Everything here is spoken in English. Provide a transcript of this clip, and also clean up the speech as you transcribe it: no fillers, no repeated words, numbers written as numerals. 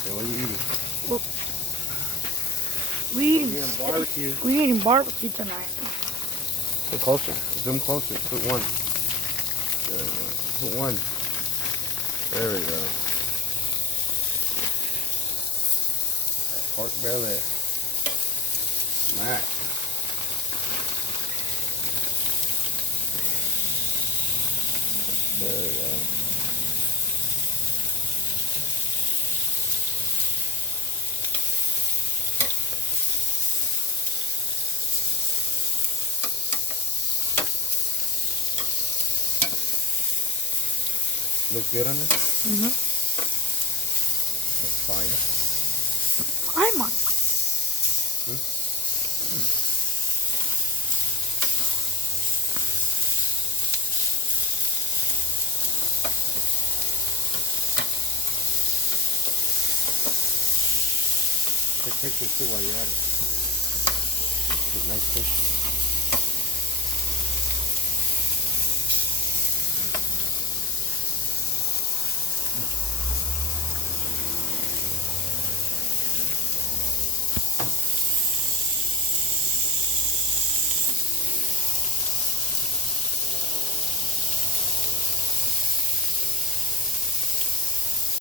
Okay, what are you eating? Well, You're eating barbecue. we eating barbecue tonight. Get closer. Zoom closer. Put one. There we go. Put one. There we go. Pork belly. Smack. There we go. Look good on this? Mm-hmm. That's fire. I'm on. Take pictures too while you're at it. Take nice pictures.